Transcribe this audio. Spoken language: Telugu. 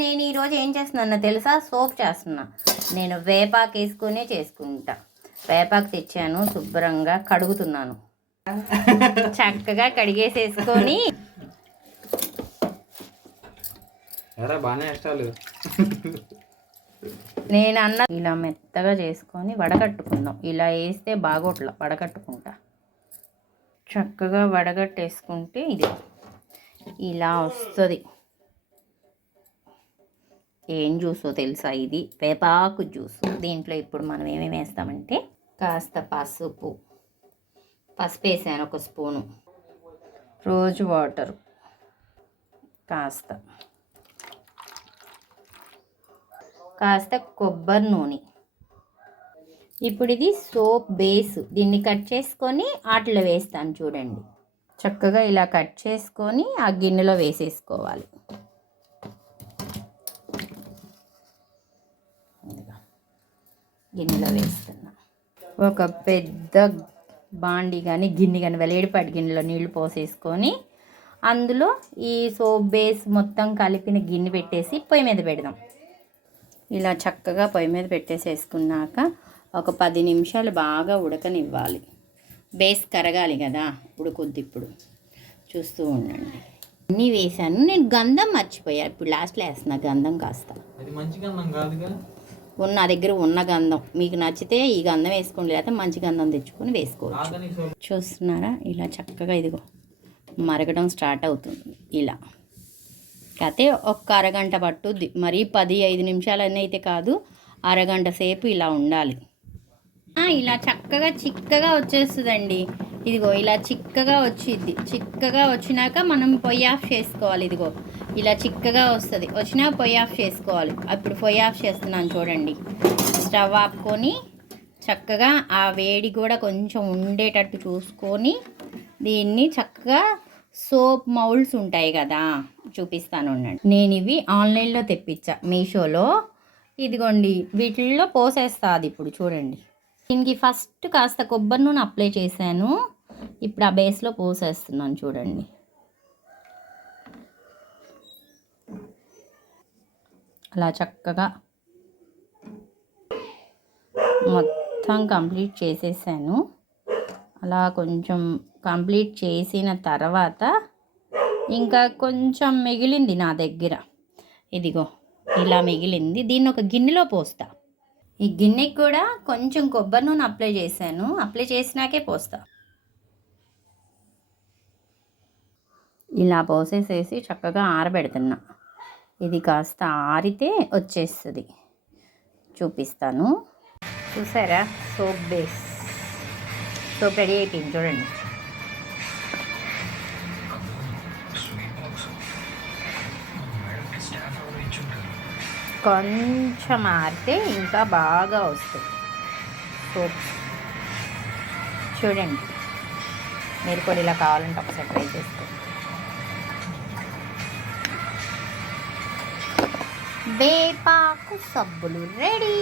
నేను ఈరోజు ఏం చేస్తున్నానో తెలుసా? సోప్ చేస్తున్నా. నేను వేపాకు వేసుకునే చేసుకుంటా. వేపాకు తెచ్చాను, శుభ్రంగా కడుగుతున్నాను. చక్కగా కడిగేసేసుకొని నేను అన్న ఇలా మెత్తగా చేసుకొని వడగట్టుకుందాం. ఇలా వేస్తే బాగోట్ల వడగట్టుకుంటా. చక్కగా వడగట్టేసుకుంటే ఇది ఇలా వస్తుంది. ఏం జ్యూసో తెలుసా? ఇది వేపాకు జ్యూస్. దీంట్లో ఇప్పుడు మనం ఏమేమి వేస్తామంటే కాస్త పసుపు వేసాను, 1 స్పూను రోజు వాటర్, కాస్త కొబ్బరి నూనె. ఇప్పుడు ఇది సోప్ బేస్. దీన్ని కట్ చేసుకొని వాటిలో వేస్తాను చూడండి. చక్కగా ఇలా కట్ చేసుకొని ఆ గిన్నెలో వేసేసుకోవాలి. గిన్నెలో వేస్తున్నా. ఒక పెద్ద బాండి కానీ గిన్నె కానీ వెలేడిపాటి గిన్నెలో నీళ్లు పోసేసుకొని అందులో ఈ సోప్ బేస్ మొత్తం కలిపిన గిన్నె పెట్టేసి పొయ్యి మీద పెడదాం. ఇలా చక్కగా పొయ్యి మీద పెట్టేసేసుకున్నాక ఒక 10 నిమిషాలు బాగా ఉడకనివ్వాలి. బేస్ కరగాలి కదా, ఉడుకుద్ది. ఇప్పుడు చూస్తూ ఉండండి. అన్నీ వేసాను. నేను గంధం మర్చిపోయా, ఇప్పుడు లాస్ట్లో వేస్తున్నా గంధం. కాస్త నా దగ్గర ఉన్న గంధం మీకు నచ్చితే ఈ గంధం వేసుకోండి, లేకపోతే మంచి గంధం తెచ్చుకొని వేసుకోవచ్చు. చూస్తున్నారా? ఇలా చక్కగా ఇదిగో మరగడం స్టార్ట్ అవుతుంది. ఇలా కాకపోతే ఒక అరగంట పట్టుద్ది. మరీ 10-5 నిమిషాలు అయితే కాదు, అరగంట సేపు ఇలా ఉండాలి. ఇలా చక్కగా చిక్కగా వచ్చేస్తుందండి. ఇదిగో ఇలా చిక్కగా వచ్చిద్ది. చిక్కగా వచ్చినాక మనం పొయ్యి ఆఫ్ చేసుకోవాలి. ఇదిగో ఇలా చిక్కగా వస్తుంది. వచ్చినా పొయ్యి ఆఫ్ చేసుకోవాలి. అప్పుడు పొయ్యి ఆఫ్ చేస్తున్నాను చూడండి. స్టవ్ ఆపుకొని చక్కగా ఆ వేడి కూడా కొంచెం ఉండేటట్టు చూసుకొని దీన్ని చక్కగా సోప్ మౌల్డ్స్ ఉంటాయి కదా, చూపిస్తాను ఉండండి. నేను ఇవి ఆన్లైన్లో తెప్పించా, మీషోలో. ఇదిగోండి వీటిల్లో పోసేస్తా. అది ఇప్పుడు చూడండి. దీనికి ఫస్ట్ కాస్త కొబ్బరి నూనె అప్లై చేశాను. ఇప్పుడు ఆ బేస్లో పోసేస్తున్నాను చూడండి. అలా చక్కగా మొత్తం కంప్లీట్ చేసేసాను. అలా కొంచెం కంప్లీట్ చేసిన తర్వాత ఇంకా కొంచెం మిగిలింది నా దగ్గర. ఇదిగో ఇలా మిగిలింది. దీన్ని ఒక గిన్నెలో పోస్తా. ఈ గిన్నెకి కూడా కొంచెం కొబ్బరి నూనె అప్లై చేశాను. అప్లై చేసినాకే పోస్తా. ఇలా పోసేసేసి చక్కగా ఆరబెడుతున్నా. ఇది కాస్త ఆరితే వచ్చేస్తుంది, చూపిస్తాను. చూసారా? సోప్ బేస్ సోప్ రెడీ అయిపోయింది చూడండి. కొంచెం ఆరితే ఇంకా బాగా వస్తుంది సోప్. చూడండి, మీరు కూడా ఇలా కావాలంటే ఒకసారి ట్రై చేసుకోండి. వేపాకు సబ్బులు రెడీ.